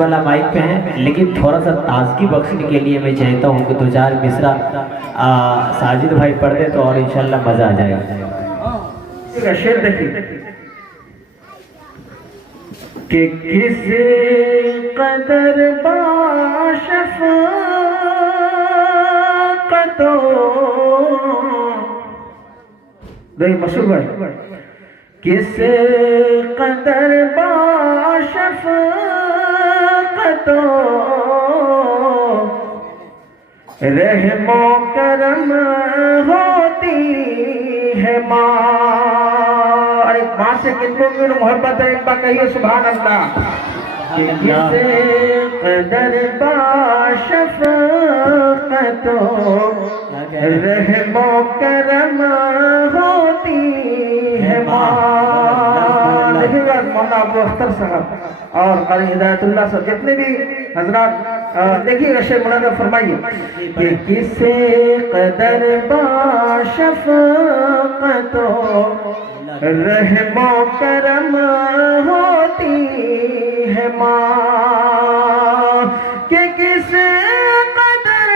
والا مائک پہ ہیں، لیکن تھوڑا سا تازگی بخشنے کے لیے میں چاہتا ہوں کہ 2-4 مصرع ساجد بھائی پڑھ دے تو اور انشاءاللہ مزہ آ جائے گا۔ شعر دیکھیے کہ کس قدر باشفقت دیکھ مشہور بھائی، کس قدر باشفقت رحم و کرم ہوتی ہے ماں۔ اور ایک ماں سے کتنوں کی محبت ہے، ایک بار کہیے سبحان اللہ۔ کہ کس قدر باشفقت رحم و کرم ہوتی ہے ماں۔ دیکھیں گا مولانا عبدو اختر صاحب اور قاری ہدایت اللہ صاحب جتنے بھی حضرات دیکھیے گا شعر مولانا فرمائیے کہ کس قدر باشفقت رحم و کرم ہوتی ہے ماں، کہ کس قدر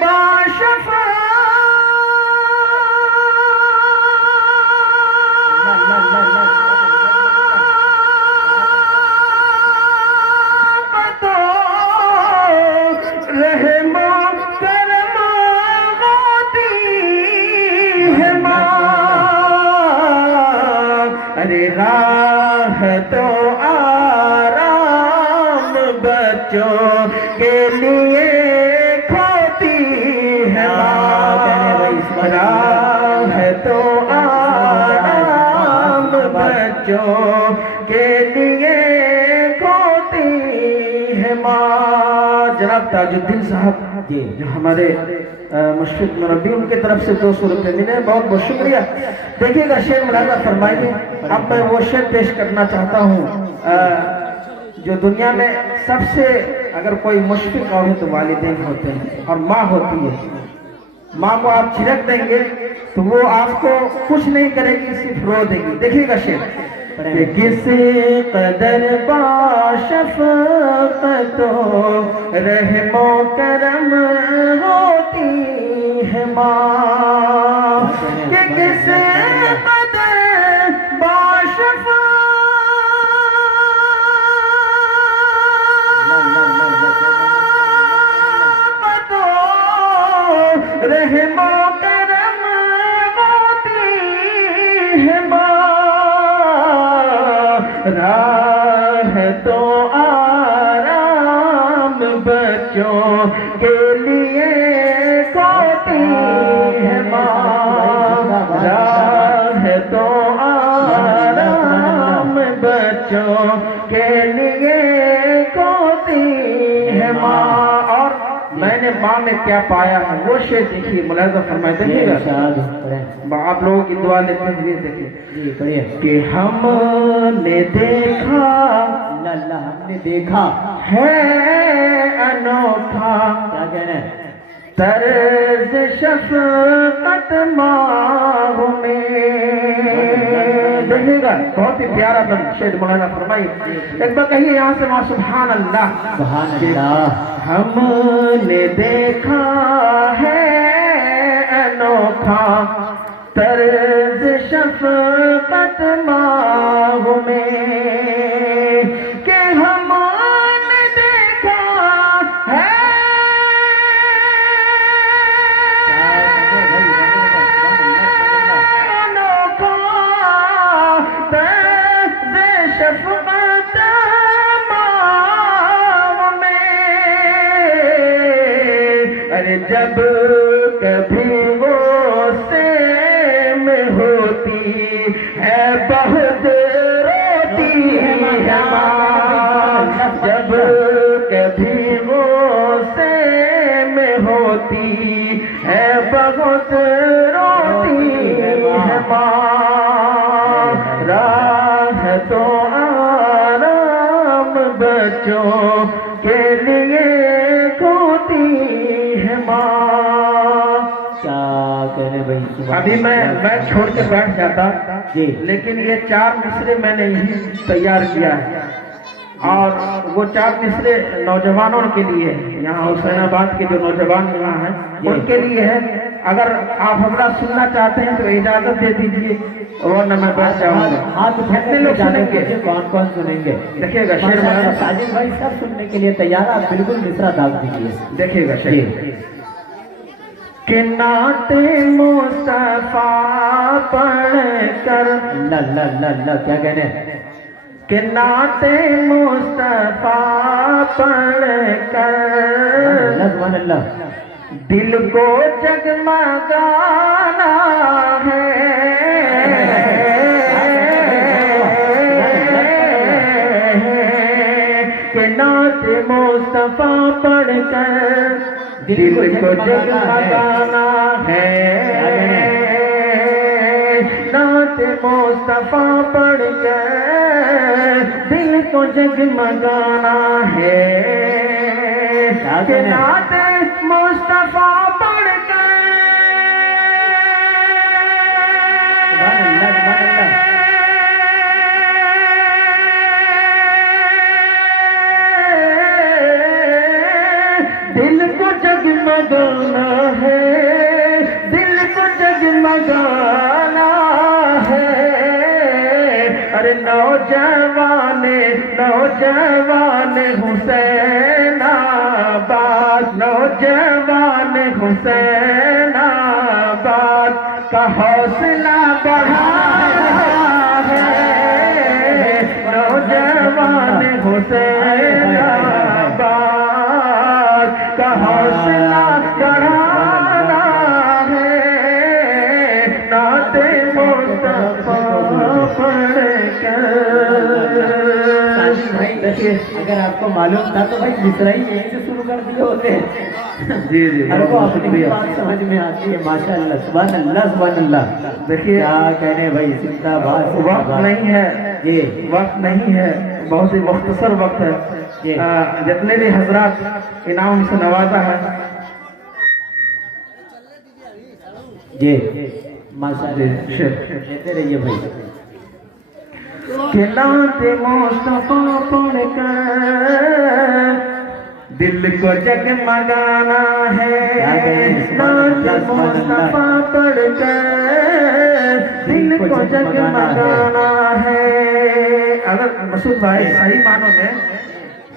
باشفقت رحم و کرم ہوتی ہے ماں۔ ارے راہ تو آرام بچوں کے لیے کھوتی ہے ماں، راہ تو آرام بچوں کے لیے کھوتی ہے ماں۔ جناب تاج الدین صاحب جو ہمارے مشفق مربی، ان کی طرف سے 2 روپے ملے، بہت بہت شکریہ۔ دیکھیے گا شعر ملاحظہ فرمائیے۔ اب میں وہ شعر پیش کرنا چاہتا ہوں جو دنیا میں سب سے اگر کوئی مشفق اور ہے تو والدین ہوتے ہیں اور ماں ہوتی ہے۔ ماں کو آپ چھڑک دیں گے تو وہ آپ کو کچھ نہیں کرے گی، صرف رو دے گی۔ دیکھیے گا شعر کہ کس قدر باشفقت رحم و کرم ہوتی ہے ماں، کہ کس قدر باشفقت رحم و کرم ہوتی ہے ماں، راہ تو آرام بچوں کے لیے کھوتی ہے ماں، راہ تو آرام بچوں کے لیے کھوتی ہے ماں۔ اور میں نے ماں میں کیا پایا ہے وہ شعر دیکھیے، ملاحظہ فرمائے۔ دیکھیے گا آپ لوگوں کی دعا لیتے ہوئے دیکھیے کہ ہم نے دیکھا ہم نے دیکھا ہے انوکھا کیا کہنا ہے طرز شفقت ماہ میں۔ دیکھیے گا بہت ہی پیارا شعر مولانا فرمائی، ایک بار کہیے یہاں سے وہاں سبحان اللہ۔ سبحان اللہ۔ ہم نے دیکھا ہے انوکھا طرز شفقت ماہ میں، کہ ہم نے دیکھا ہے انوکھا طرز شفقت ماہ میں۔ ارے جب کبھی غصے میں ہوتی ہے بہت روتی ہے ماں، جب کبھی غصے میں ہوتی ہے بہت روتی ہے ماں، راہ تو آرام بچوں کے لیے کھوتی ہے ماں۔ کیا کہنے بھائی، ابھی میں چھوڑ کے بیٹھ جاتا، لیکن یہ 4 مصرے میں نے ہی تیار کیا ہے۔ اور وہ 4 مصرے نوجوانوں کے لیے، یہاں حسین آباد کے جو نوجوان یہاں ہیں ان کے لیے ہے. اگر آپ حضرات سننا چاہتے ہیں تو اجازت دے دیجیے ورنہ میں بیٹھ جاؤں گا. ہاتھ کتنے لوگ سنیں گے؟ کون کون سنیں گے؟ دیکھیے گا شعر میں ساجد بھائی سب سننے کے لیے تیار، آپ بالکل مصرا داغ دیجیے. دیکھیے گا شعر کہ نعت مصطفیٰ پڑھ کر، اللہ اللہ اللہ اللہ، کیا کہنے ہیں؟ کہ نعت مصطفیٰ پڑھ کر سبحان اللہ، دل کو جگمگانا ہے. کہ نعت مصطفیٰ پڑھ کر دل کو جگمگانا ہے. نعت مصطفیٰ پڑھ کر دل کو جگمگانا ہے. کہ نعت مصطفیٰ پڑھ کر سبحان اللہ سبحان اللہ، دل کو جگمگانا ہے. دل کو جگمگانا ہے. ارے نوجوان حسین آباد، نوجوان حسین آباد کا حوصلہ بڑھانا ہے. نوجوان حسین آباد کا حوصلہ بڑھانا ہے. نعت مصطفیٰ پڑھ کر. اگر آپ کو معلوم تھا تو بھائی مصرا ہی یہیں سے شروع کر دیے ہوتے ہیں. جی جی ہر کو اپنی بات سمجھ میں آتی ہے. ماشاء اللہ سبحان اللہ سبحان اللہ. دیکھیے کیا کہنے بھائی، زندہ باد. وقت نہیں ہے، جی وقت نہیں ہے، بہت ہی مختصر وقت ہے. جتنے بھی حضرات انعام سے نوازا ہے جی ماشاء اللہ، لیتے رہیے بھائی. کہ نعت مصطفیٰ پڑھ کر دل کو جگمگانا ہے. نعت مصطفیٰ پڑھ کر دل کو جگمگانا ہے. اگر مسعود بھائی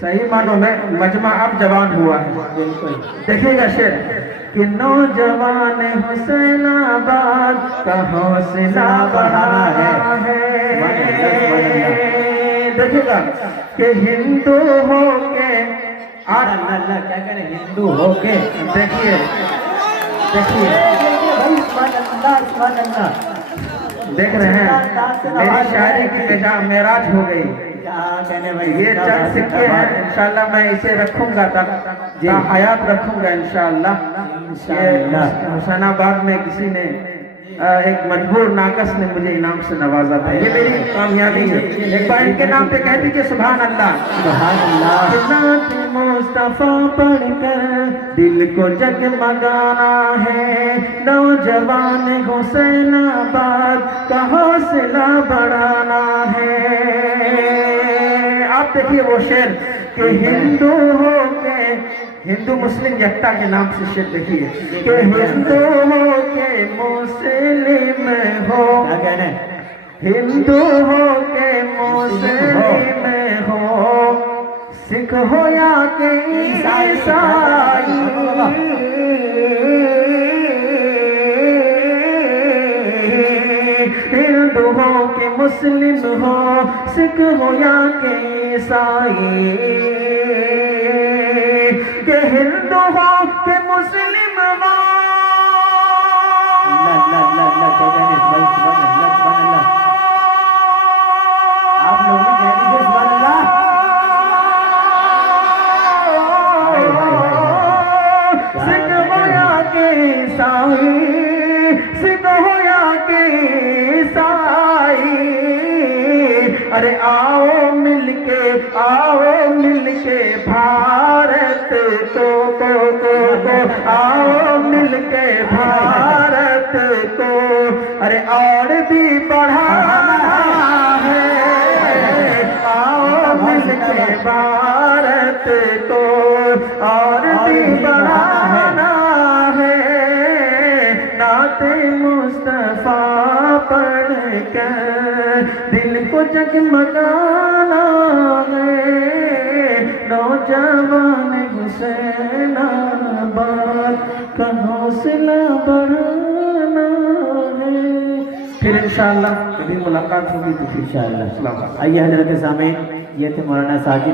صحیح معنوں میں مجمع اب جوان ہوا ہے. دیکھیے گا شعر کہ نوجوان حسین آباد کا حوصلہ بڑھانا ہے. دیکھیے گا کہ ہندو ہو کے اللہ اللہ، کیا کہہ رہے ہیں؟ ہندو ہو کے دیکھیے سبحان اللہ. دیکھ رہے ہیں میری شاعری کی معراج ہو گئی. کیا کہنے بھائی، یہ چند سکے ہیں، انشاءاللہ میں اسے رکھوں گا تا حیات رکھوں گا انشاءاللہ. حسین آباد میں کسی نے ایک مجبور ناقص نے مجھے انعام سے نوازا تھا. یہ میری کامیابی ہے. ایک بار ان کے نام پہ کہہ دیجیے سبحان اللہ. سبحان اللہ. نعت مصطفیٰ پڑھ کر دل کو جگمگانا ہے. نوجوان حسین آباد کا حوصلہ بڑھانا ہے. آپ دیکھیے وہ شعر کہ ہندو ہو کے، ہندو مسلم یکتا کے نام سے شعر دیکھیے کہ ہندو ہو کے مسلم ہو. کیا کہنے؟ ہندو ہو کے مسلم ہو، سکھ ہو یا کہ عیسائی، ہندو ہو کہ مسلم ہو، سکھ ہو یا کہ عیسائی. کہ ہندو ہو کہ مسلم ہو. اللہ اللہ اللہ اللہ، کیا کہنے بھائی، سبحان اللہ سبحان اللہ. آپ لوگ بھی کہہ دیجیے سبحان اللہ. سکھ ہو یا کہ عیسائی، سکھ ہو یا کہ عیسائی. ارے آؤ مل کے بھارت کو آؤ مل کے بھارت کو. ارے اور بھی بڑھانا ہے. آؤ مل کے کر دل کو جگمگانا ہے، نوجوان حسین آباد کا حوصلہ بڑھانا ہے۔ پھر انشاءاللہ کبھی ملاقات ہوگی تو انشاءاللہ السلام علیکم۔ آئیے حضرت سامعین، یہ تھے مولانا ساجد